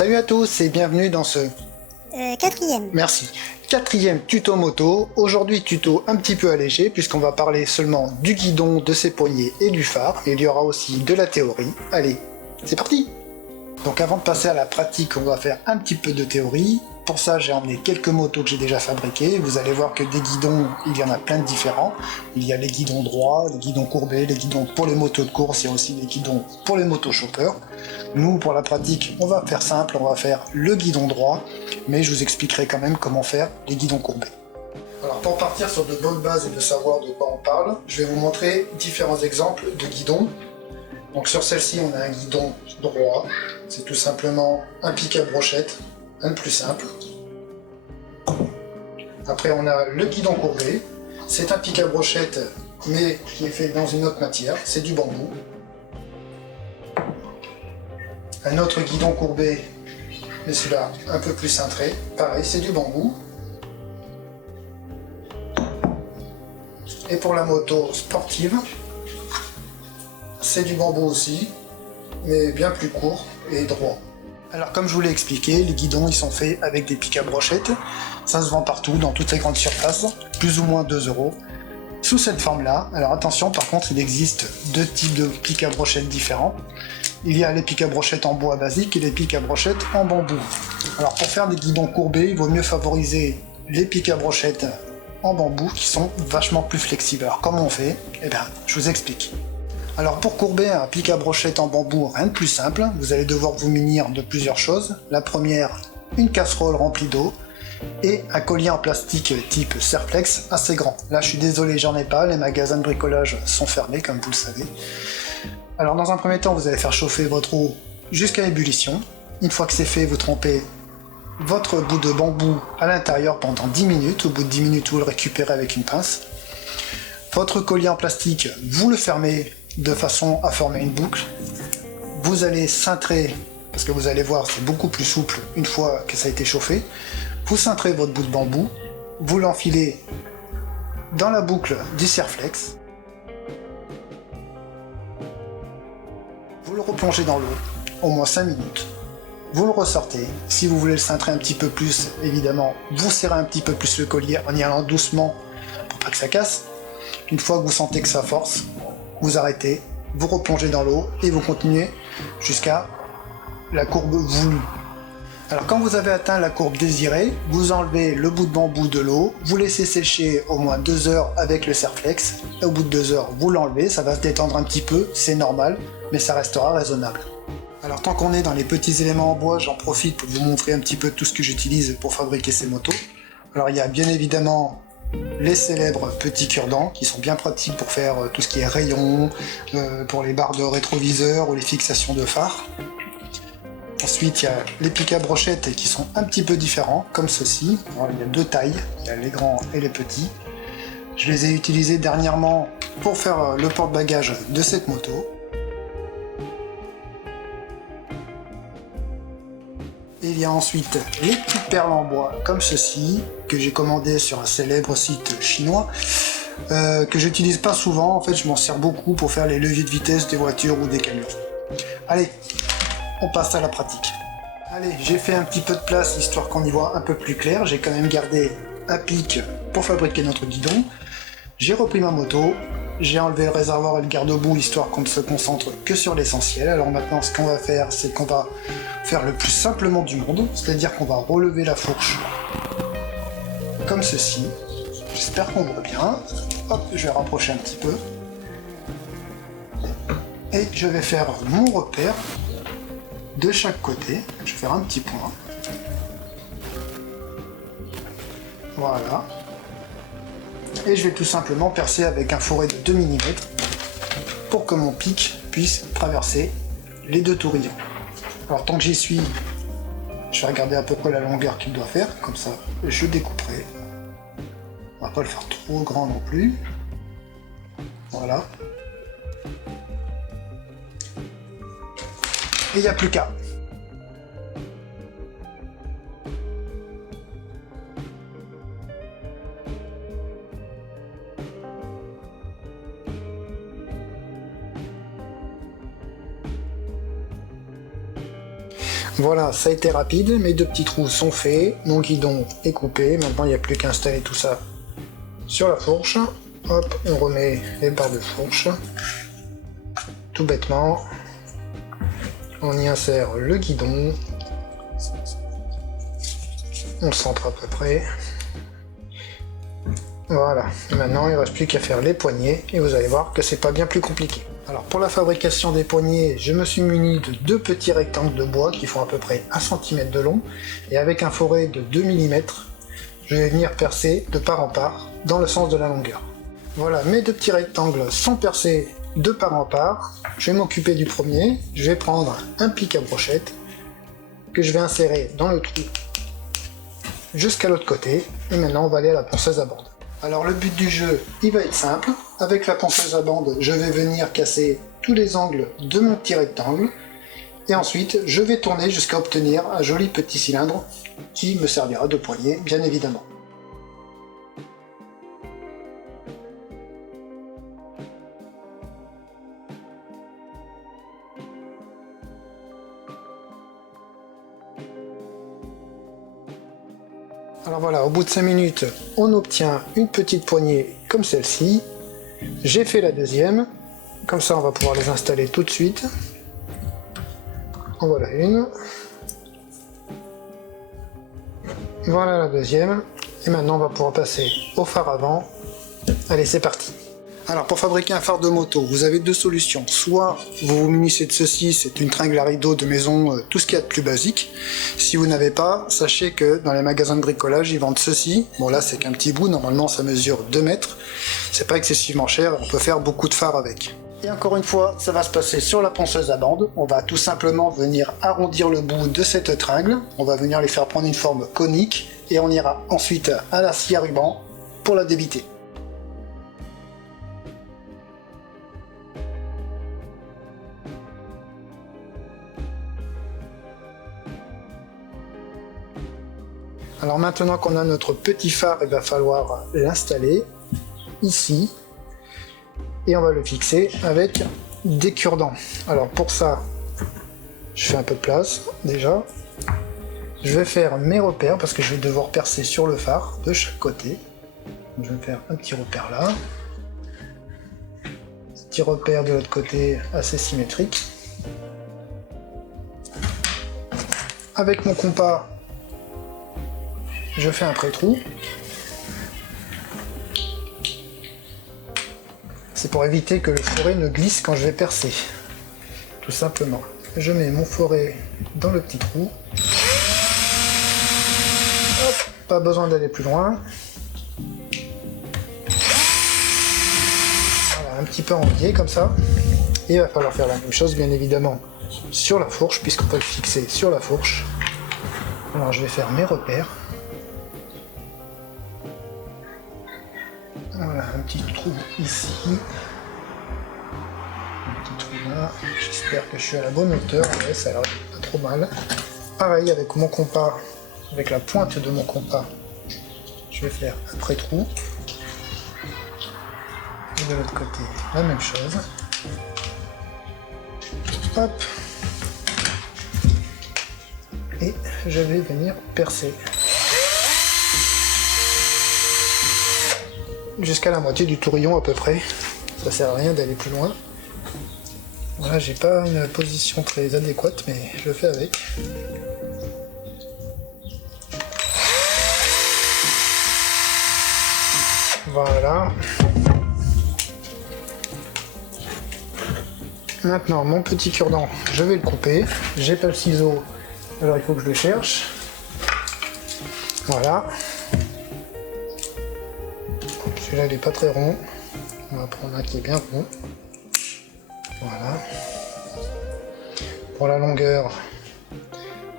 Salut à tous et bienvenue dans ce quatrième. Merci. Quatrième tuto moto. Aujourd'hui tuto un petit peu allégé puisqu'on va parler seulement du guidon, de ses poignées et du phare. Il y aura aussi de la théorie. Allez, c'est parti. Donc avant de passer à la pratique, on va faire un petit peu de théorie. Pour ça, j'ai emmené quelques motos que j'ai déjà fabriquées. Vous allez voir que des guidons, il y en a plein de différents. Il y a les guidons droits, les guidons courbés, les guidons pour les motos de course, il y a aussi les guidons pour les motos choppers. Nous, pour la pratique, on va faire simple, on va faire le guidon droit, mais je vous expliquerai quand même comment faire les guidons courbés. Alors pour partir sur de bonnes bases et de savoir de quoi on parle, je vais vous montrer différents exemples de guidons. Donc sur celle-ci, on a un guidon droit, c'est tout simplement un pic à brochette, un de plus simple. Après on a le guidon courbé, c'est un pic à brochette mais qui est fait dans une autre matière, c'est du bambou. Un autre guidon courbé, mais celui-là un peu plus cintré, pareil c'est du bambou. Et pour la moto sportive, c'est du bambou aussi, mais bien plus court et droit. Alors comme je vous l'ai expliqué, les guidons ils sont faits avec des pics à brochettes. Ça se vend partout, dans toutes les grandes surfaces, plus ou moins 2 €. Sous cette forme-là, alors attention par contre, il existe deux types de pics à brochettes différents. Il y a les pics à brochettes en bois basique et les pics à brochettes en bambou. Alors pour faire des guidons courbés, il vaut mieux favoriser les pics à brochettes en bambou qui sont vachement plus flexibles. Alors comment on fait? Eh bien, je vous explique. Alors pour courber un pic à brochette en bambou, rien de plus simple, vous allez devoir vous munir de plusieurs choses. La première, une casserole remplie d'eau et un collier en plastique type Serflex assez grand. Là je suis désolé, j'en ai pas, les magasins de bricolage sont fermés comme vous le savez. Alors dans un premier temps, vous allez faire chauffer votre eau jusqu'à ébullition. Une fois que c'est fait, vous trempez votre bout de bambou à l'intérieur pendant 10 minutes. Au bout de 10 minutes, vous le récupérez avec une pince. Votre collier en plastique, vous le fermez de façon à former une boucle. Vous allez cintrer, parce que vous allez voir, c'est beaucoup plus souple une fois que ça a été chauffé. Vous cintrez votre bout de bambou, vous l'enfilez dans la boucle du Serflex. Vous le replongez dans l'eau, au moins 5 minutes. Vous le ressortez. Si vous voulez le cintrer un petit peu plus, évidemment, vous serrez un petit peu plus le collier en y allant doucement pour pas que ça casse. Une fois que vous sentez que ça force, vous arrêtez, vous replongez dans l'eau et vous continuez jusqu'à la courbe voulue. Alors quand vous avez atteint la courbe désirée, vous enlevez le bout de bambou de l'eau, vous laissez sécher au moins 2 heures avec le Serflex, et au bout de 2 heures, vous l'enlevez, ça va se détendre un petit peu, c'est normal, mais ça restera raisonnable. Alors tant qu'on est dans les petits éléments en bois, j'en profite pour vous montrer un petit peu tout ce que j'utilise pour fabriquer ces motos. Alors il y a bien évidemment les célèbres petits cure-dents qui sont bien pratiques pour faire tout ce qui est rayons, pour les barres de rétroviseur ou les fixations de phare. Ensuite, il y a les pics à brochettes qui sont un petit peu différents, comme ceci. Alors, il y a deux tailles, il y a les grands et les petits. Je les ai utilisés dernièrement pour faire le porte-bagages de cette moto. Et il y a ensuite les petites perles en bois, comme ceci, que j'ai commandé sur un célèbre site chinois, que j'utilise pas souvent. En fait, je m'en sers beaucoup pour faire les leviers de vitesse des voitures ou des camions. Allez, on passe à la pratique. Allez, j'ai fait un petit peu de place histoire qu'on y voit un peu plus clair. J'ai quand même gardé un pic pour fabriquer notre guidon. J'ai repris ma moto, j'ai enlevé le réservoir et le garde-boue histoire qu'on ne se concentre que sur l'essentiel. Alors maintenant, ce qu'on va faire, c'est qu'on va faire le plus simplement du monde, c'est-à-dire qu'on va relever la fourche comme ceci. J'espère qu'on voit bien. Hop, je vais rapprocher un petit peu. Et je vais faire mon repère de chaque côté. Je vais faire un petit point. Voilà. Et je vais tout simplement percer avec un fourret de 2 mm pour que mon pic puisse traverser les deux tourillons. Alors tant que j'y suis, je vais regarder à peu près la longueur qu'il doit faire, comme ça je découperai. On va pas le faire trop grand non plus. Voilà. Et il n'y a plus qu'à. Voilà, ça a été rapide, mes 2 petits trous sont faits, mon guidon est coupé, maintenant il n'y a plus qu'à installer tout ça sur la fourche. Hop, on remet les barres de fourche, tout bêtement, on y insère le guidon, on centre à peu près. Voilà, et maintenant il ne reste plus qu'à faire les poignées et vous allez voir que c'est pas bien plus compliqué. Alors pour la fabrication des poignées, je me suis muni de 2 petits rectangles de bois qui font à peu près 1 cm de long et avec un foret de 2 mm, je vais venir percer de part en part dans le sens de la longueur. Voilà, mes 2 petits rectangles sont percés de part en part. Je vais m'occuper du premier, je vais prendre un pic à brochette que je vais insérer dans le trou jusqu'à l'autre côté et maintenant on va aller à la ponceuse à bande. Alors le but du jeu, il va être simple. Avec la ponceuse à bande, je vais venir casser tous les angles de mon petit rectangle. Et ensuite, je vais tourner jusqu'à obtenir un joli petit cylindre qui me servira de poignée, bien évidemment. Alors voilà, au bout de 5 minutes, on obtient une petite poignée comme celle-ci. J'ai fait la deuxième, comme ça on va pouvoir les installer tout de suite. En voilà une. Voilà la deuxième. Et maintenant on va pouvoir passer au phare avant. Allez, c'est parti. Alors pour fabriquer un phare de moto, vous avez 2 solutions. Soit vous vous munissez de ceci, c'est une tringle à rideau de maison, tout ce qu'il y a de plus basique. Si vous n'avez pas, sachez que dans les magasins de bricolage, ils vendent ceci. Bon là c'est qu'un petit bout, normalement ça mesure 2 mètres. C'est pas excessivement cher, on peut faire beaucoup de phares avec. Et encore une fois, ça va se passer sur la ponceuse à bande. On va tout simplement venir arrondir le bout de cette tringle. On va venir les faire prendre une forme conique et on ira ensuite à la scie à ruban pour la débiter. Alors maintenant qu'on a notre petit phare, il va falloir l'installer ici et on va le fixer avec des cure-dents. Alors pour ça, je fais un peu de place déjà. Je vais faire mes repères parce que je vais devoir percer sur le phare de chaque côté. Je vais faire un petit repère là. Petit repère de l'autre côté assez symétrique. Avec mon compas, je fais un pré-trou. C'est pour éviter que le foret ne glisse quand je vais percer. Tout simplement. Je mets mon foret dans le petit trou. Hop, pas besoin d'aller plus loin. Voilà, un petit peu en biais comme ça. Et il va falloir faire la même chose bien évidemment sur la fourche, puisqu'on peut le fixer sur la fourche. Alors je vais faire mes repères. Voilà, un petit trou ici. Un petit trou là. J'espère que je suis à la bonne hauteur. Ouais, ça a l'air pas trop mal. Pareil avec mon compas, avec la pointe de mon compas, je vais faire un pré-trou. Et de l'autre côté, la même chose. Hop. Et je vais venir percer. Jusqu'à la moitié du tourillon à peu près. Ça sert à rien d'aller plus loin. Voilà, j'ai pas une position très adéquate, mais je le fais avec. Voilà. Maintenant, mon petit cure-dent, je vais le couper. J'ai pas le ciseau, alors il faut que je le cherche. Voilà. Celui-là, il est pas très rond. On va prendre un qui est bien rond. Voilà. Pour la longueur,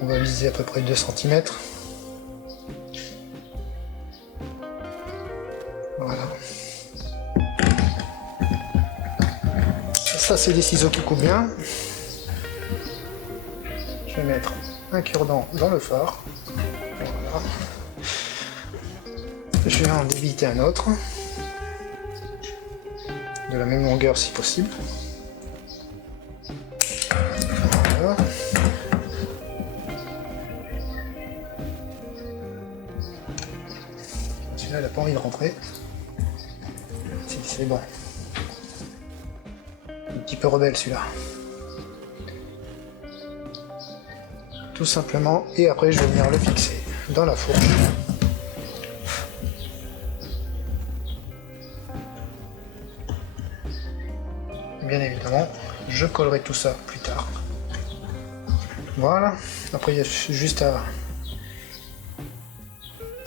on va viser à peu près 2 cm. Voilà. Ça, c'est des ciseaux qui coupent bien. Je vais mettre un cure-dent dans le phare. Voilà. Je vais en débiter un autre. De la même longueur si possible. Voilà. Là, elle n'a pas envie de rentrer. Si, c'est bon. Un petit peu rebelle celui-là. Tout simplement. Et après, je vais venir le fixer dans la fourche. Bien évidemment, je collerai tout ça plus tard. Voilà. Après, il y a juste à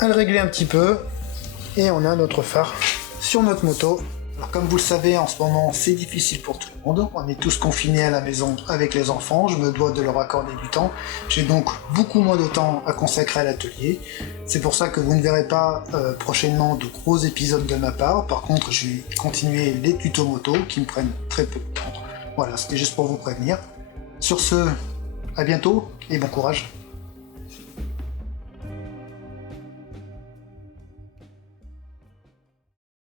le régler un petit peu. Et on a notre phare sur notre moto. Alors, comme vous le savez, en ce moment, c'est difficile pour tout le monde. On est tous confinés à la maison avec les enfants. Je me dois de leur accorder du temps. J'ai donc beaucoup moins de temps à consacrer à l'atelier. C'est pour ça que vous ne verrez pas prochainement de gros épisodes de ma part. Par contre, je vais continuer les tutos moto qui me prennent très peu de temps. Voilà, c'était juste pour vous prévenir. Sur ce, à bientôt et bon courage.